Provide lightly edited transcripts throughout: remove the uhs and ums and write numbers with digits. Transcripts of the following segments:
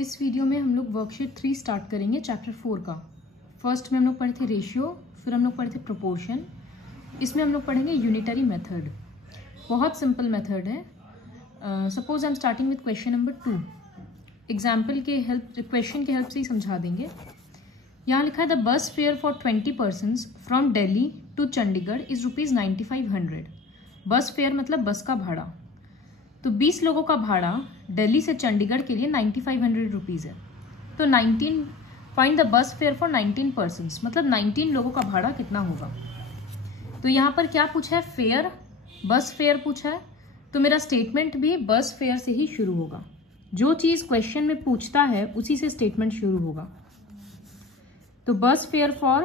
इस वीडियो में हम लोग वर्कशीट 3 स्टार्ट करेंगे चैप्टर 4 का। फर्स्ट में हम लोग पढ़े थे रेशियो, फिर हम लोग पढ़े थे प्रोपोर्शन। इसमें हम लोग पढ़ेंगे यूनिटरी मेथड। बहुत सिंपल मेथड है। Suppose I am starting with question number 2। Example के हेल्प, क्वेश्चन के हेल्प से ही समझा देंगे। यहाँ लिखा है the bus fare for 20 persons from Delhi to Chandigarh is ₹9500। Bus fair मतलब बस का भाड़ा। तो 20 लोगों का भाड़ा दिल्ली से चंडीगढ़ के लिए 9500 रुपीज़ है। तो 19 find the bus fare for 19 persons, मतलब 19 लोगों का भाड़ा कितना होगा। तो यहाँ पर क्या पूछा है? फेयर, बस फेयर पूछा है। तो मेरा स्टेटमेंट भी बस फेयर से ही शुरू होगा। जो चीज़ क्वेश्चन में पूछता है उसी से स्टेटमेंट शुरू होगा। तो बस फेयर फॉर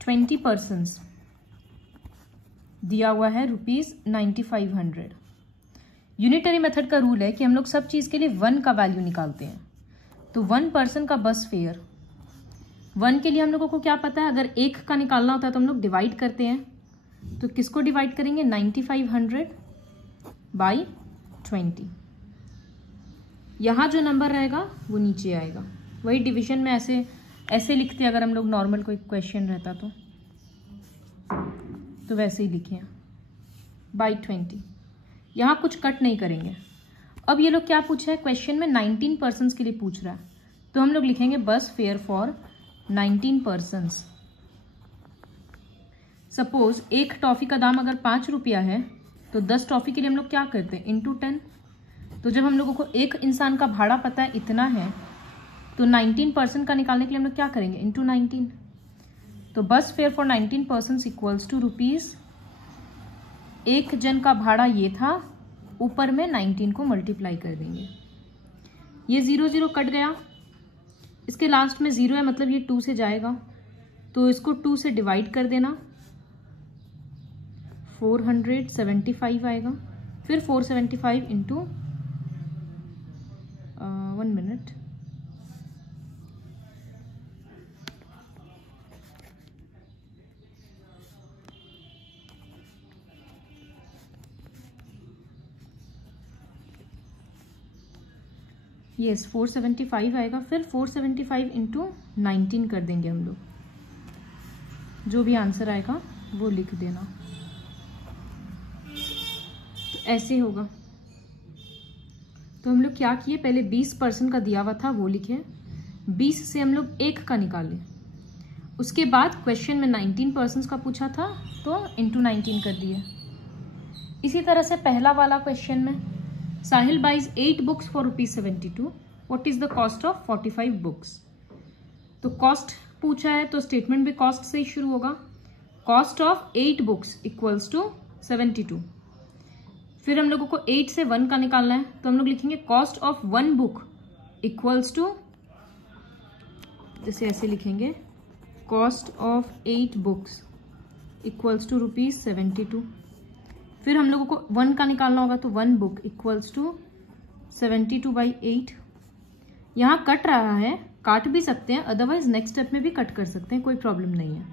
20 पर्सन्स दिया हुआ है ₹9500। यूनिटरी मेथड का रूल है कि हम लोग सब चीज़ के लिए 1 का वैल्यू निकालते हैं। तो 1 पर्सन का बस फेयर, 1 के लिए हम लोगों को क्या पता है? अगर 1 का निकालना होता है तो हम लोग डिवाइड करते हैं। तो किसको डिवाइड करेंगे? 9500 बाई 20। यहाँ जो नंबर रहेगा वो नीचे आएगा। वही डिवीजन में ऐसे लिखते अगर हम लोग नॉर्मल कोई क्वेश्चन रहता तो वैसे ही लिखे बाई 20। यहाँ कुछ कट नहीं करेंगे। अब ये लोग क्या पूछा है? क्वेश्चन में 19 पर्सन्स के लिए पूछ रहा है। तो हम लोग लिखेंगे बस फेयर फॉर 19 पर्सन्स। सपोज एक टॉफी का दाम अगर 5 रुपया है तो 10 टॉफी के लिए हम लोग क्या करते हैं? इंटू 10। तो जब हम लोगों को एक इंसान का भाड़ा पता है इतना है, तो 19 पर्सन का निकालने के लिए हम लोग क्या करेंगे? इंटू 19। तो bus fare for 19 persons equals to rupees, एक जन का भाड़ा ये था, ऊपर में 19 को मल्टीप्लाई कर देंगे। ये 0 0 कट गया, इसके लास्ट में 0 है मतलब ये 2 से जाएगा। तो इसको 2 से डिवाइड कर देना, 475 आएगा। फिर 475 इंटू 1 मिनट, यस 475 आएगा। फिर 475 इंटू 19 कर देंगे हम लोग। जो भी आंसर आएगा वो लिख देना। तो ऐसे होगा। तो हम लोग क्या किए? पहले 20 पर्सन का दिया हुआ था वो लिखे, 20 से हम लोग 1 का निकाले। उसके बाद क्वेश्चन में 19 पर्सन्स का पूछा था तो इंटू 19 कर दिए। इसी तरह से पहला वाला क्वेश्चन में Sahil buys 8 books for ₹72। What is the cost of 45 books. तो कॉस्ट पूछा है तो स्टेटमेंट भी कॉस्ट से ही शुरू होगा। Cost of 8 books equals to 72। फिर हम लोगों को 8 से 1 का निकालना है तो हम लोग लिखेंगे cost of 1 book equals to, जैसे ऐसे लिखेंगे, cost of 8 books equals to ₹72। फिर हम लोगों को 1 का निकालना होगा तो 1 बुक इक्वल्स टू 72/8। यहाँ कट रहा है, काट भी सकते हैं, अदरवाइज नेक्स्ट स्टेप में भी कट कर सकते हैं, कोई प्रॉब्लम नहीं है।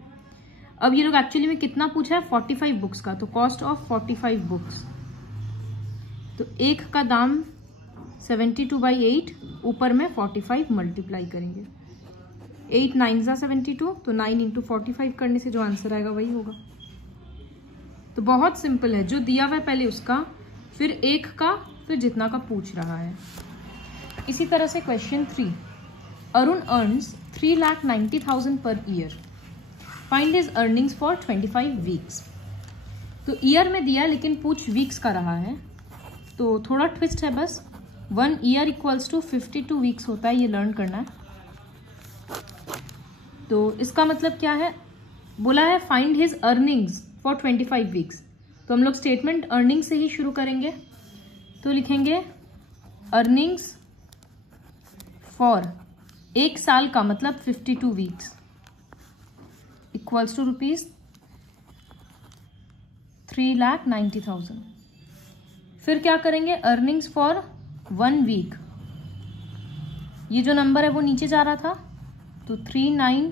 अब ये लोग एक्चुअली में कितना पूछा है? 45 बुक्स का। तो कॉस्ट ऑफ 45 बुक्स, तो 1 का दाम 72/8, ऊपर में 45 मल्टीप्लाई करेंगे। 8 9 जा 72, तो 9 इंटू 45 करने से जो आंसर आएगा वही होगा। तो बहुत सिंपल है। जो दिया हुआ है पहले उसका, फिर 1 का, फिर जितना का पूछ रहा है। इसी तरह से question 3, Arun earns 3,90,000 per year. Find his earnings for 25 weeks. तो ईयर में दिया लेकिन पूछ वीक्स का रहा है, तो थोड़ा ट्विस्ट है बस। 1 ईयर इक्वल्स टू 52 वीक्स होता है, ये लर्न करना है। तो इसका मतलब क्या है? बोला है find his earnings for 25 weeks. तो हम लोग स्टेटमेंट अर्निंग से ही शुरू करेंगे। तो लिखेंगे अर्निंग्स फॉर 1 साल का मतलब 52 वीक्स इक्वल्स टू ₹3,90,000। फिर क्या करेंगे? Earnings for 1 week. ये जो नंबर है वो नीचे जा रहा था, तो 39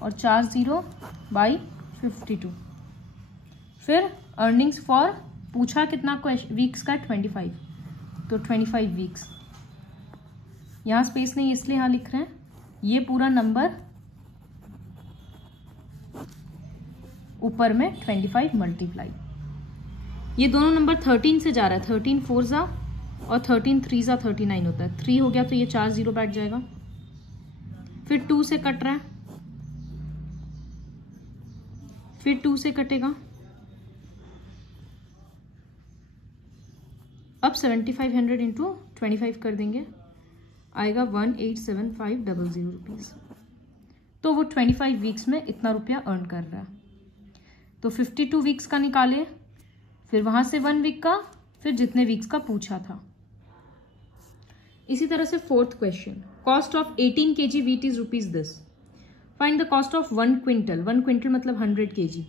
और 4 0 बाई 52। फिर अर्निंग्स फॉर पूछा कितना वीक्स का? 25, तो 25 वीक्स। यहाँ स्पेस नहीं इसलिए यहाँ लिख रहे हैं, ये पूरा नंबर ऊपर में 25 मल्टीप्लाई, ये दोनों नंबर 13 से जा रहा है, 13 4 जा और 13 3 जा 39 होता है, 3 हो गया तो ये 4 0 बैठ जाएगा, फिर 2 से कट रहा है, फिर 2 से कटेगा, अब 7500 इंटू 25 कर देंगे, आएगा 187500 रुपीज। तो वो 25 वीक्स में इतना रुपया अर्न कर रहा है। तो 52 वीक्स का निकाले, फिर वहां से 1 वीक का, फिर जितने वीक्स का पूछा था। इसी तरह से 4th question, cost of 18 kg wheat is rupees this, find the cost of 1 quintal, 1 quintal मतलब 100 kg।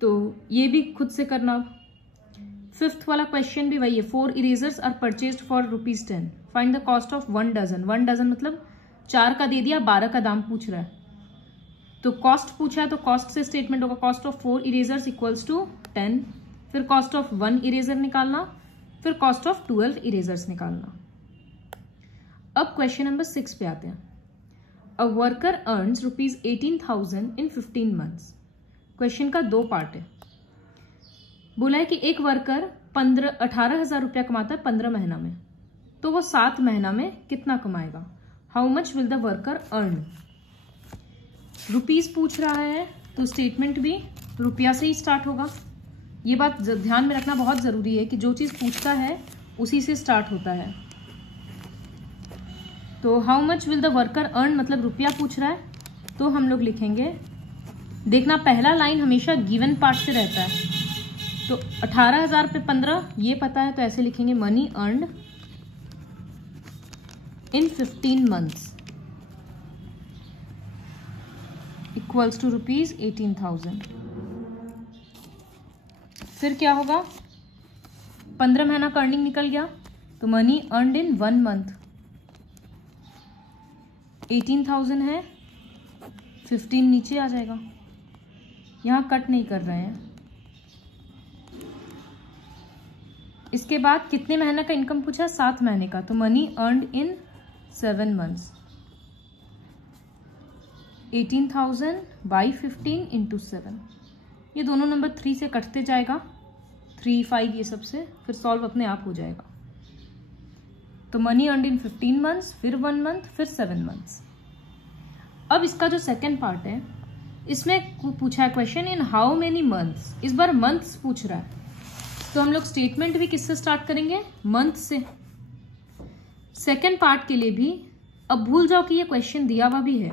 तो ये भी खुद से करना। अब 5th वाला क्वेश्चन भी वही है, 4 erasers are purchased for ₹10, find the cost of 1 dozen, 1 dozen मतलब 4 का दे दिया, 12 का दाम पूछ रहा है, तो कॉस्ट पूछा है तो कॉस्ट से स्टेटमेंट होगा cost of 4 erasers equals to 10, फिर कॉस्ट ऑफ 1 इरेजर निकालना, फिर कॉस्ट ऑफ 12 इरेजर्स निकालना। अब क्वेश्चन नंबर 6 पे आते हैं। A worker earns ₹18,000 in 15 months. Question का 2 पार्ट है। बोला है कि एक वर्कर 18,000 रुपया कमाता है 15 महीना में, तो वो 7 महीना में कितना कमाएगा? How much will the worker earn? Rupees पूछ रहा है तो स्टेटमेंट भी रुपया से ही स्टार्ट होगा। ये बात ध्यान में रखना बहुत जरूरी है कि जो चीज पूछता है उसी से स्टार्ट होता है। तो how much will the worker earn मतलब रुपया पूछ रहा है, तो हम लोग लिखेंगे, देखना पहला लाइन हमेशा गिवन पार्ट से रहता है, तो 18,000 पे 15 ये पता है, तो ऐसे लिखेंगे money earned in 15 months equals to ₹18,000। फिर क्या होगा, 15 महीना का अर्निंग निकल गया, तो मनी अर्नड इन 1 मंथ 18,000 है, 15 नीचे आ जाएगा, यहां कट नहीं कर रहे हैं। इसके बाद कितने महीने का इनकम पूछा? 7 महीने का, तो money earned in 7 months 18,000 by 15 into 7। ये दोनों नंबर 3 से कटते जाएगा, 3 5 ये सबसे, फिर सॉल्व अपने आप हो जाएगा। तो मनी अर्नड इन 15 मंथ्स, फिर 1 मंथ, फिर 7 मंथ्स। अब इसका जो सेकेंड पार्ट है, इसमें पूछा है question in how many months, इस बार मंथ्स पूछ रहा है, तो हम लोग स्टेटमेंट भी किससे स्टार्ट करेंगे? मंथ से। सेकेंड पार्ट के लिए भी, अब भूल जाओ कि ये क्वेश्चन दिया हुआ भी है,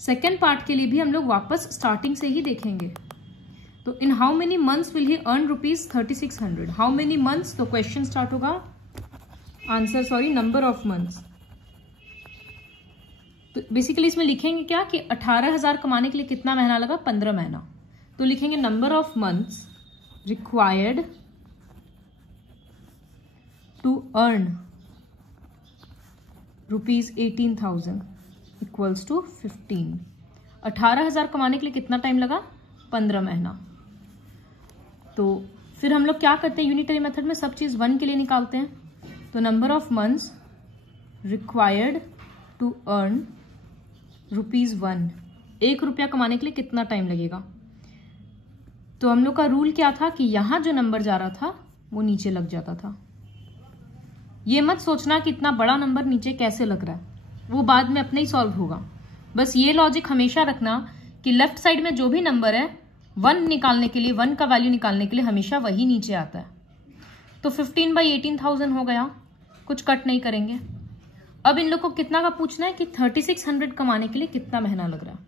सेकेंड पार्ट के लिए भी हम लोग वापस स्टार्टिंग से ही देखेंगे। तो इन how many months will he earn ₹3600, how many months, तो क्वेश्चन स्टार्ट होगा, answer sorry number of months. तो बेसिकली इसमें लिखेंगे क्या कि 18,000 कमाने के लिए कितना महीना लगा? 15 महीना। तो लिखेंगे number of months required to earn ₹18,000 equals to 15। 18,000 कमाने के लिए कितना टाइम लगा? 15 महीना। तो फिर हम लोग क्या करते हैं, यूनिटरी मेथड में सब चीज 1 के लिए निकालते हैं, तो number of months required to earn ₹1, 1 रुपया कमाने के लिए कितना टाइम लगेगा? तो हम लोग का रूल क्या था कि यहां जो नंबर जा रहा था वो नीचे लग जाता था। ये मत सोचना कि इतना बड़ा नंबर नीचे कैसे लग रहा है, वो बाद में अपने ही सॉल्व होगा। बस ये लॉजिक हमेशा रखना कि लेफ्ट साइड में जो भी नंबर है 1 निकालने के लिए, 1 का वैल्यू निकालने के लिए हमेशा वही नीचे आता है। तो 15 बाई 18,000 हो गया, कुछ कट नहीं करेंगे। अब इन लोग को कितना का पूछना है कि 3600 कमाने के लिए कितना महीना लग रहा है,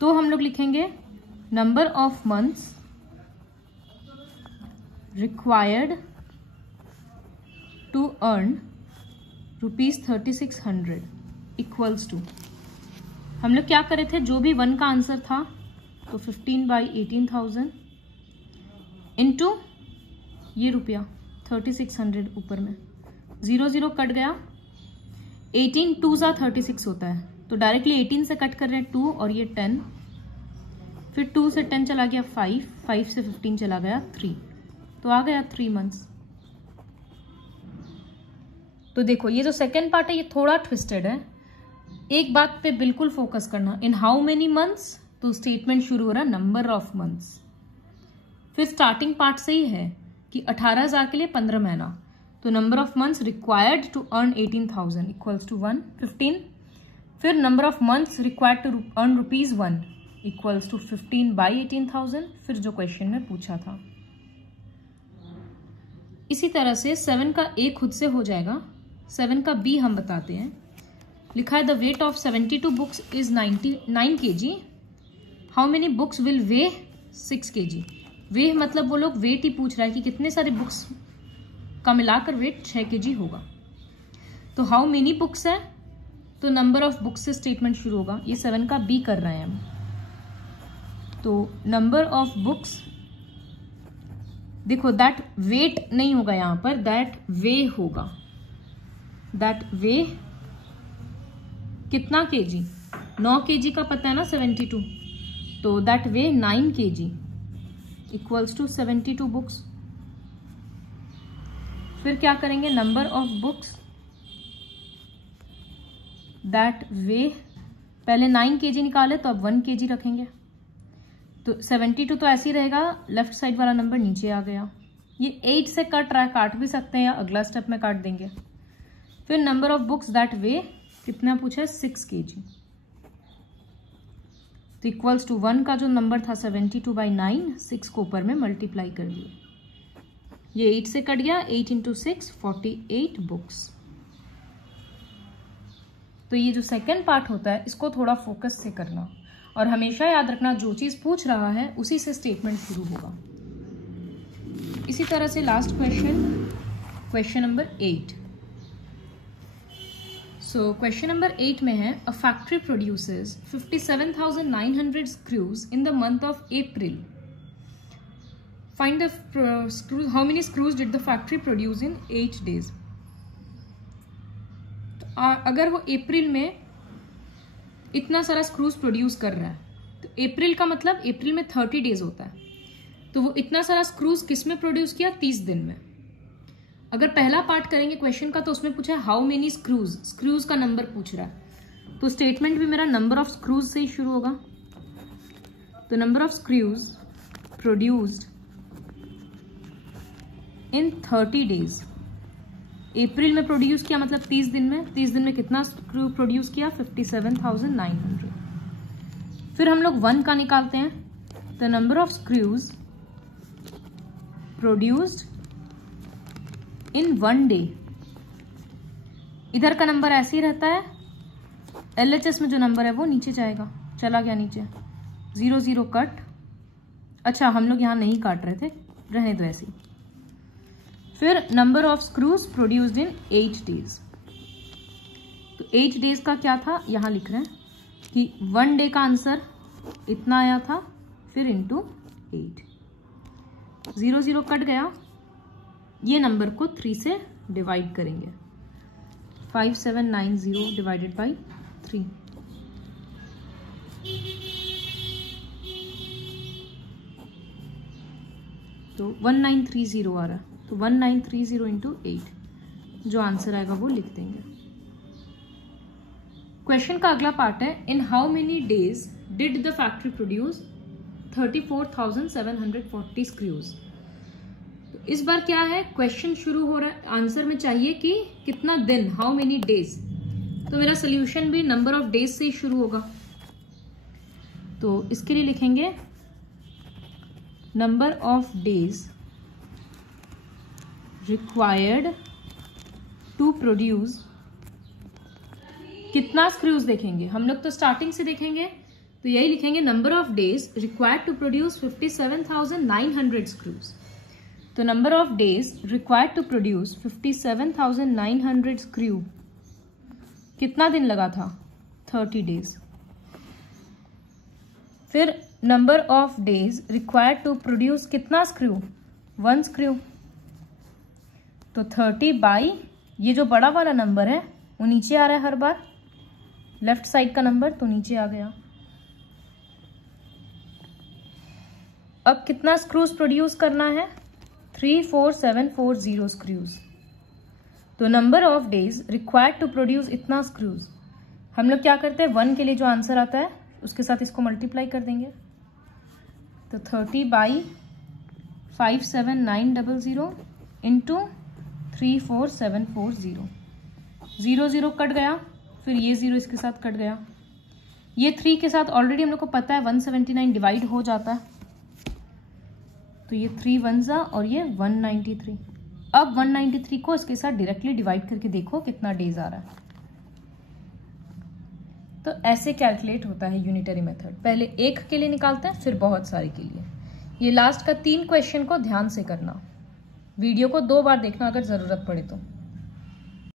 तो हम लोग लिखेंगे number of months required to earn ₹3600 equals to, हम लोग क्या करे थे, जो भी 1 का आंसर था, तो 15 बाई 18,000 इंटू ये रुपया 3600 ऊपर में 0 0 कट गया, 18 2 जा 36 होता है, तो डायरेक्टली 18 से कट कर रहे हैं 2 और ये 10, फिर 2 से 10 चला गया 5, 5 से 15 चला गया 3, तो आ गया 3 मंथ्स। तो देखो ये जो सेकेंड पार्ट है ये थोड़ा ट्विस्टेड है, एक बात पे बिल्कुल फोकस करना, इन हाउ मेनी मंथ्स, तो स्टेटमेंट शुरू हो रहा है नंबर ऑफ मंथ्स। फिर स्टार्टिंग पार्ट से ही है कि 18,000 के लिए 15 महीना, तो number of months required to earn 18,000 equals to 15। फिर number of months required to earn ₹1 equals to 15 by 18,000, फिर जो क्वेश्चन में पूछा था। इसी तरह से 7 का A खुद से हो जाएगा, 7 का B हम बताते हैं। लिखा है the weight of 72 books is 99 kg, how many books will way 6 kg। वे मतलब वो लोग वेट ही पूछ रहा है कि कितने सारे बुक्स का मिलाकर वेट 6 kg होगा। तो हाउ मेनी बुक्स है, तो नंबर ऑफ बुक्स से स्टेटमेंट शुरू होगा। ये 7 का B कर रहे हैं हम, तो नंबर ऑफ बुक्स, देखो दैट वेट नहीं होगा यहां पर, दैट वे होगा। दैट वे कितना kg, 9 kg का पता है ना 72, तो that way 9 kg equals to 72 books. फिर क्या करेंगे, number of books that way, पहले 9 kg निकाले तो अब 1 kg रखेंगे, तो 72 तो ऐसे ही रहेगा, लेफ्ट साइड वाला नंबर नीचे आ गया। ये 8 से कट रहा है, काट भी सकते हैं या अगला स्टेप में काट देंगे। फिर नंबर ऑफ बुक्स दैट वे कितना पूछा है, 6 kg, तो इक्वल्स टू 1 का जो नंबर था 72 बाई 9, 6 को ऊपर में मल्टीप्लाई कर लिए, ये 8 से कट गया, 8 इंटू 6 48 बुक्स। तो ये जो सेकेंड पार्ट होता है इसको थोड़ा फोकस से करना, और हमेशा याद रखना जो चीज पूछ रहा है उसी से स्टेटमेंट शुरू होगा। इसी तरह से last question number 8। So question number 8 में है a factory produces 57,900 screws in the month of April, find the screws, how many screws did the factory produce in 8 days। अगर वो अप्रैल में इतना सारा स्क्रूज प्रोड्यूस कर रहा है, तो अप्रैल का मतलब अप्रैल में 30 days होता है, तो वो इतना सारा स्क्रूज किस में प्रोड्यूस किया, 30 दिन में। अगर पहला पार्ट करेंगे क्वेश्चन का तो उसमें पूछा है हाउ मेनी स्क्रूज, स्क्रूज का नंबर पूछ रहा है, तो स्टेटमेंट भी मेरा नंबर ऑफ स्क्रूज से ही शुरू होगा। तो number of screws produced in 30 days, April में प्रोड्यूस किया मतलब 30 दिन में, 30 दिन में कितना स्क्रू प्रोड्यूस किया, 57,900। फिर हम लोग 1 का निकालते हैं, the number of screws produced in 1 day, इधर का नंबर ऐसे ही रहता है, LHS में जो नंबर है वो नीचे जाएगा, चला गया नीचे, 0 0 कट। अच्छा हम लोग यहाँ नहीं काट रहे थे, रहने दो ऐसे ही। फिर number of screws produced in 8 days, तो 8 days का क्या था, यहां लिख रहे हैं कि 1 day का आंसर इतना आया था, फिर इंटू 8, 0 0 कट गया, ये नंबर को 3 से डिवाइड करेंगे, 5790 डिवाइडेड बाई 3, तो 1930 आ रहा है, तो 1930 इंटू 8, जो आंसर आएगा वो लिख देंगे। क्वेश्चन का अगला पार्ट है in how many days did the factory produce 34,740 screws. तो इस बार क्या है, क्वेश्चन शुरू हो रहा है, आंसर में चाहिए कि कितना दिन, हाउ मेनी डेज, तो मेरा सोल्यूशन भी नंबर ऑफ डेज से ही शुरू होगा। तो इसके लिए लिखेंगे number of days required to produce, कितना स्क्रूज देखेंगे हम लोग, तो स्टार्टिंग से देखेंगे, तो यही लिखेंगे number of days required to produce 57,900 screws. तो number of days required to produce 57,900 screw, कितना दिन लगा था, 30 days। फिर number of days required to produce कितना स्क्रू, 1 स्क्रू, तो 30 बाई, ये जो बड़ा वाला नंबर है वो नीचे आ रहा है हर बार, लेफ्ट साइड का नंबर तो नीचे आ गया। अब कितना स्क्रूज प्रोड्यूस करना है, 34740 स्क्रूज, तो number of days required to produce इतना स्क्रूज, हम लोग क्या करते हैं 1 के लिए जो आंसर आता है उसके साथ इसको मल्टीप्लाई कर देंगे। तो 30/57900 इंटू 34740, 0 0 कट गया, फिर ये 0 इसके साथ कट गया, ये 3 के साथ ऑलरेडी हम लोग को पता है 179 डिवाइड हो जाता है, तो ये 3 1 और ये 193। अब 193 को इसके साथ डायरेक्टली डिवाइड करके देखो कितना डेज आ रहा है। तो ऐसे कैलकुलेट होता है यूनिटरी मेथड, पहले एक के लिए निकालते हैं फिर बहुत सारे के लिए। ये लास्ट का 3 क्वेश्चन को ध्यान से करना, वीडियो को 2 बार देखना अगर जरूरत पड़े तो।